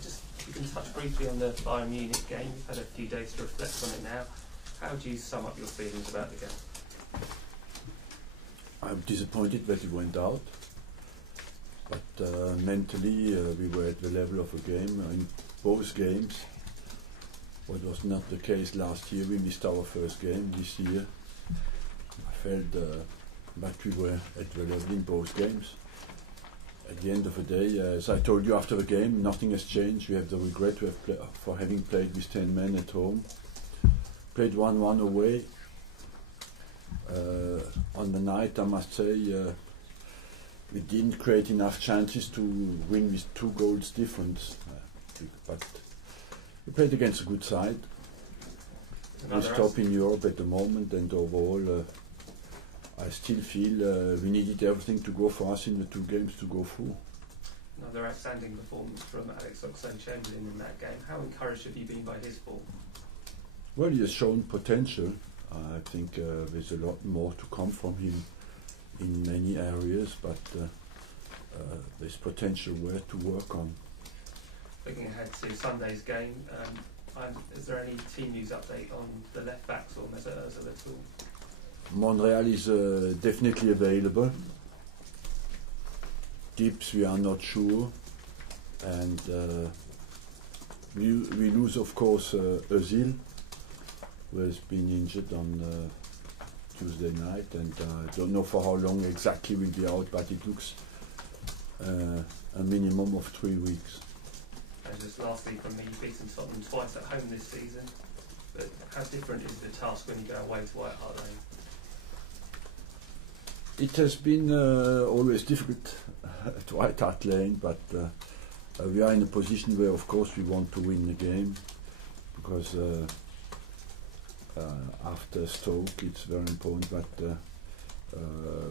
Just you can touch briefly on the Bayern Munich game. You've had a few days to reflect on it now. How do you sum up your feelings about the game? I'm disappointed that it went out, but mentally we were at the level of a game in both games. What was not the case last year. We missed our first game. This year I felt that we were at the level in both games. At the end of the day, as I told you after the game, nothing has changed. We have the regret for having played with 10 men at home. Played 1-1 away. On the night, I must say, we didn't create enough chances to win with 2 goals difference. But we played against a good side. We're top in Europe at the moment, and overall, I still feel we needed everything to go for us in the 2 games to go through. Another outstanding performance from Alex Oxlade-Chamberlain in that game. How encouraged have you been by his form? Well, he has shown potential. I think there's a lot more to come from him in many areas, but there's potential where to work on. Looking ahead to Sunday's game, is there any team news update on the left backs or Mesut Ozil at all? Monreal is definitely available. Gibbs, we are not sure, and we lose, of course, Ozil, who has been injured on Tuesday night, and I don't know for how long exactly will be out, but it looks a minimum of 3 weeks. And just lastly from me, you've beaten Tottenham twice at home this season, but how different is the task when you go away to White Hart Lane? It has been always difficult at White Hart Lane, but we are in a position where, of course, we want to win the game, because after Stoke it's very important that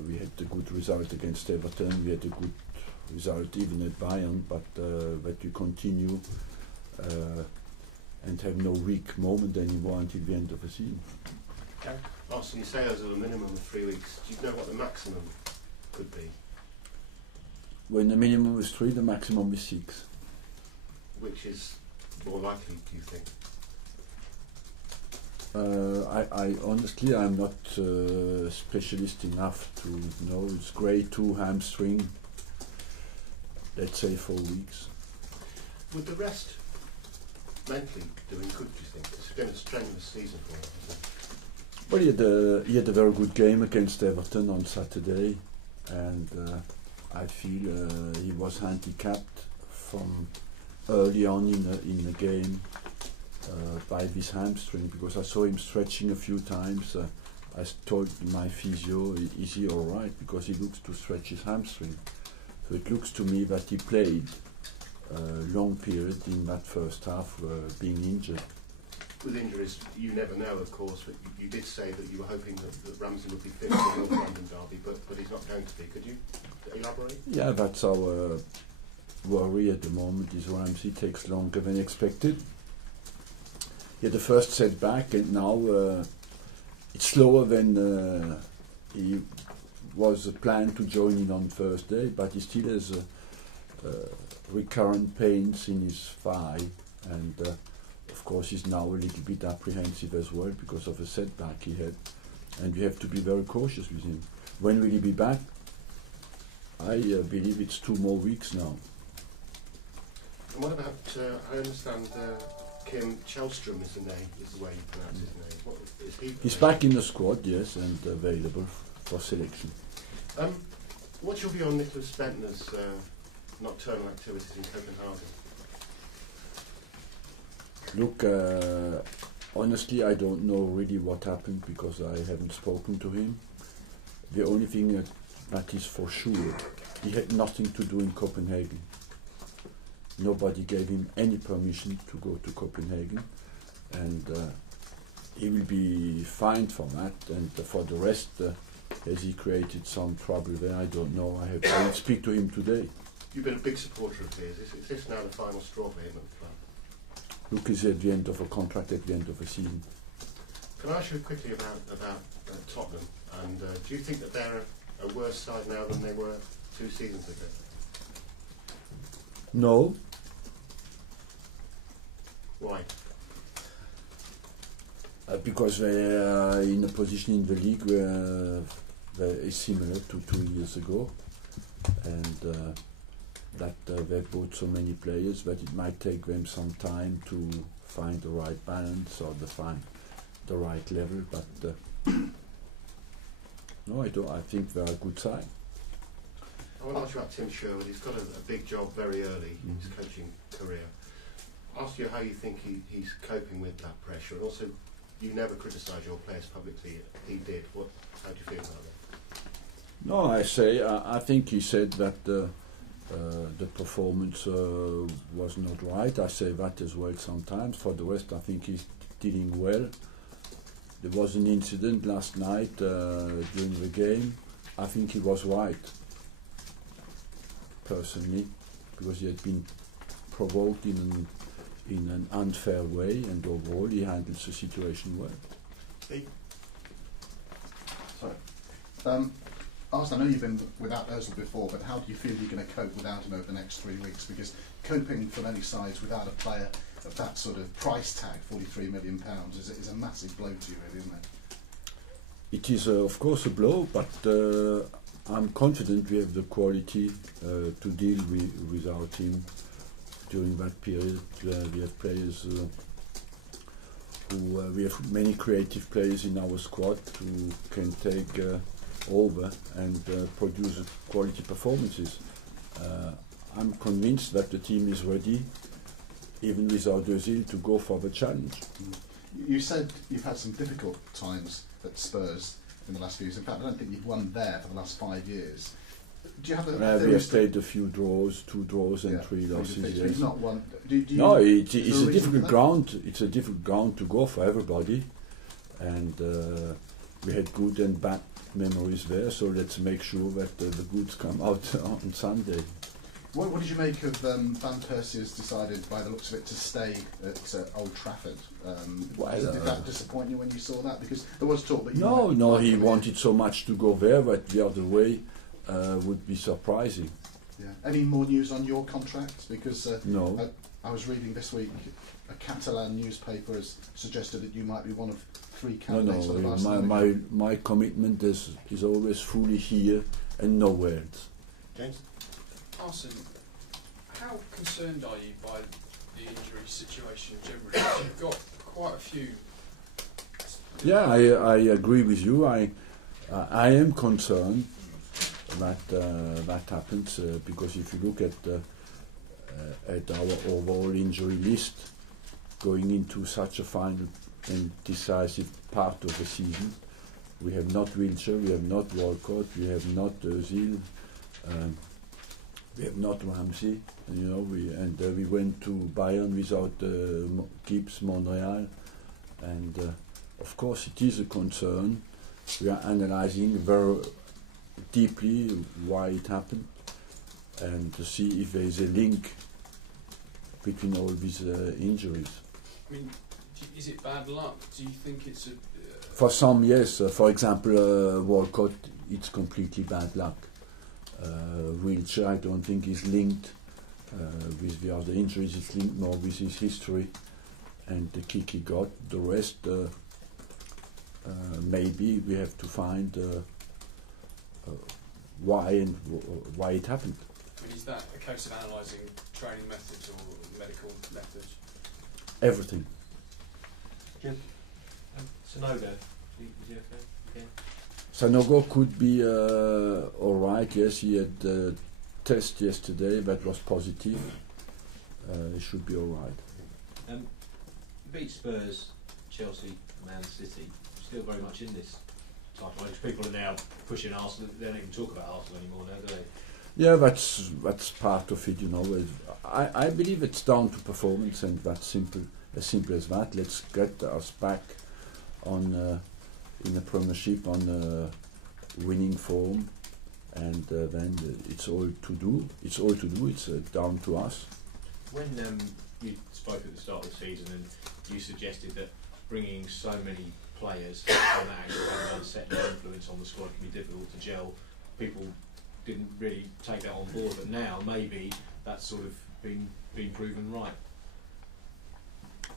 we had a good result against Everton, we had a good result even at Bayern, but that we continue and have no weak moment anymore until the end of the season. Okay. Arsene, you say there's a minimum of 3 weeks. Do you know what the maximum could be? When the minimum is 3, the maximum is 6. Which is more likely, do you think? I honestly, I'm not specialist enough to know. It's grade 2 hamstring, let's say 4 weeks. Would the rest mentally doing good, do you think? It's been a strenuous season for him, hasn't it? Well, he had a very good game against Everton on Saturday, and I feel he was handicapped from early on in the game by this hamstring, because I saw him stretching a few times. I told my physio, is he alright, because he looks to stretch his hamstring. So it looks to me that he played a long period in that first half being injured. With injuries, you never know, of course, but you did say that you were hoping that Ramsey would be fit for the North London derby, but he's not going to be. Could you elaborate? Yeah, that's our worry at the moment, is Ramsey takes longer than expected. He had the first setback, and now it's slower than he was planned to join in on Thursday, but he still has recurrent pains in his thigh, and of course he's now a little bit apprehensive as well because of a setback he had, and we have to be very cautious with him. When will he be back? I believe it's 2 more weeks now. And what about, I understand Kim Källström is the way you pronounce his name. What, is he? He's back in the squad, yes, and available for selection. What's your view on Nicholas Bentner's nocturnal activities in Copenhagen? Look, honestly, I don't know really what happened because I haven't spoken to him. The only thing that is for sure, he had nothing to do in Copenhagen. Nobody gave him any permission to go to Copenhagen, and he will be fined for that. And for the rest, has he created some trouble there? I don't know. I will speak to him today. You've been a big supporter of his. Is this now the final straw for him at the club? Luke is at the end of a contract, at the end of a season. Can I ask you quickly about Tottenham? And do you think that they're a worse side now than they were 2 seasons ago? No. Why? Because they are in a position in the league where is similar to 2 years ago, and that they bought so many players that it might take them some time to find the right balance or to find the right level. But no, I don't. I think they're a good side. I want to ask you about Tim Sherwood. He's got a big job very early in his coaching career. Ask you how you think he's coping with that pressure, and also you never criticise your players publicly. He did. How do you feel about that? No, I think he said that the performance was not right. I say that as well sometimes. For the rest, I think he's dealing well. There was an incident last night during the game. I think he was right, personally, because he had been provoked in an unfair way, and overall he handles the situation well. Steve? Sorry. Arsene, I know you've been without Ozil before, but how do you feel you're going to cope without him over the next 3 weeks? Because coping for many sides without a player of that sort of price tag, £43 million, is a massive blow to you, really, isn't it? It is, of course, a blow, but I'm confident we have the quality to deal with our team during that period. We have players we have many creative players in our squad who can take over and produce quality performances. I'm convinced that the team is ready, even without Ozil, to go for the challenge. You said you've had some difficult times at Spurs in the last few years. In fact, I don't think you've won there for the last 5 years. Do you have we have played a few draws, 2 draws and 3 losses. Yes. You've not won. No, it's a difficult ground. It's a difficult ground to go for everybody, and we had good and bad memories there. So let's make sure that the goods come out on Sunday. What did you make of Van Persie has decided, by the looks of it, to stay at Old Trafford? Did that disappoint you when you saw that? Because there was talk that you No, he wanted so much to go there that the other way would be surprising. Yeah. Any more news on your contract? Because no. I was reading this week, a Catalan newspaper has suggested that you might be one of 3 candidates for the Barcelona. My commitment is always fully here and nowhere else. James? Arsene, how concerned are you by the injury situation generally? You've got quite a few. Yeah, I agree with you. I am concerned that happens because if you look at our overall injury list going into such a final and decisive part of the season, we have not Wilshere, we have not Walcott, we have not Ozil. We have not Ramsey, we went to Bayern without Gibbs, Monreal, and of course it is a concern. We are analysing very deeply why it happened and to see if there is a link between all these injuries. I mean, is it bad luck? Do you think it's a... For some, yes. For example, Walcott, it's completely bad luck. Wilshere, I don't think is linked with the other injuries. It's linked more with his history and the kick he got. The rest, maybe we have to find why it happened. I mean, is that a case of analysing training methods or medical methods? Everything. Jim? Sanogo, is he okay? Yeah. Sanogo could be alright, yes, he had a test yesterday that was positive. He should be alright. Beat Spurs, Chelsea, Man City, still very much in this title. People are now pushing Arsenal, they don't even talk about Arsenal anymore now, do they? Yeah, that's part of it, I believe it's down to performance, and that's simple as that. Let's get us back on in the Premiership on winning form, and then it's all to do. It's down to us. When you spoke at the start of the season and you suggested that bringing so many players on that angle and unsettling influence on the squad can be difficult to gel, people didn't really take that on board, but now maybe that's sort of been proven right.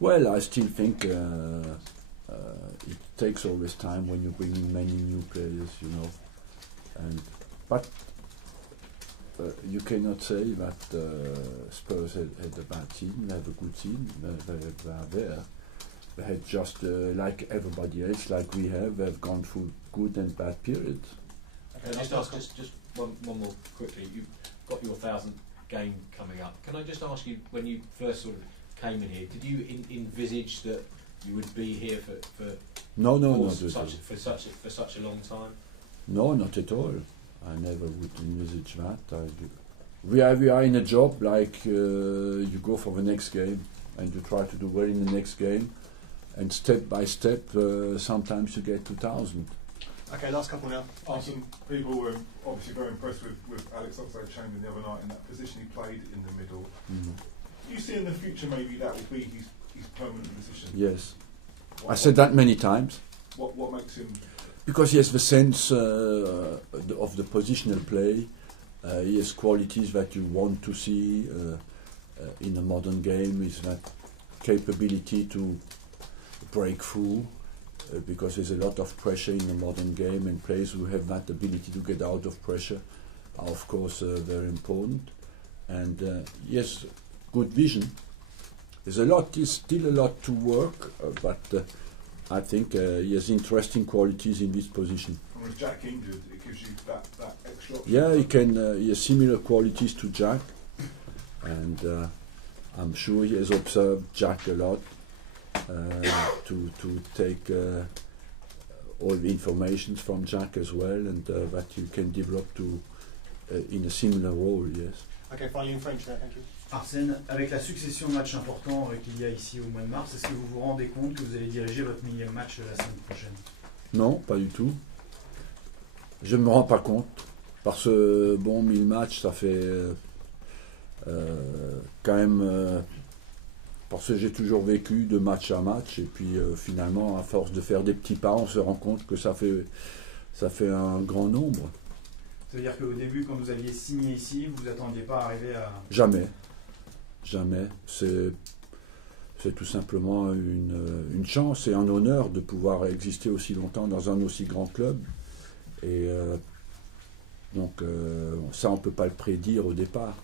Well, I still think it takes always time when you bring in many new players, you know. But you cannot say that Spurs had a bad team. They have a good team. They are there. They had just like everybody else, like we have, they've gone through good and bad periods. Can I just ask just one more quickly? You've got your 1000th game coming up. Can I just ask you, when you first sort of came in here, did you envisage that you would be here for such a long time? No, not at all. I never would envisage that. We are in a job like you go for the next game and you try to do well in the next game, and step by step sometimes you get 2000. Okay, last couple now. Arsene, people were obviously very impressed with Alex Oxlade-Chamberlain the other night in that position he played in the middle. Mm-hmm. Do you see in the future maybe that will be his permanent position? Yes. I said that many times. What makes him... Because he has the sense of the positional play. He has qualities that you want to see in a modern game. Is that capability to break through, because there's a lot of pressure in the modern game, and players who have that ability to get out of pressure are of course very important. And yes, good vision. There's still a lot to work, but I think he has interesting qualities in this position. And with Jack injured, it gives you that extra option. Yeah, he has similar qualities to Jack, and I'm sure he has observed Jack a lot to take all the information from Jack as well, and that you can develop in a similar role, yes. Okay, finally in French now, thank you. Arsène, avec la succession de matchs importants qu'il y a ici au mois de mars, est-ce que vous vous rendez compte que vous allez diriger votre millième match la semaine prochaine? Non, pas du tout. Je ne me rends pas compte. Parce que, 1000 matchs, ça fait quand même... parce que j'ai toujours vécu de match à match, et puis finalement, à force de faire des petits pas, on se rend compte que ça fait un grand nombre. Ça veut dire qu'au début, quand vous aviez signé ici, vous n'attendiez pas à arriver à... Jamais. Jamais. C'est tout simplement une chance et un honneur de pouvoir exister aussi longtemps dans un aussi grand club. Et donc ça, on ne peut pas le prédire au départ.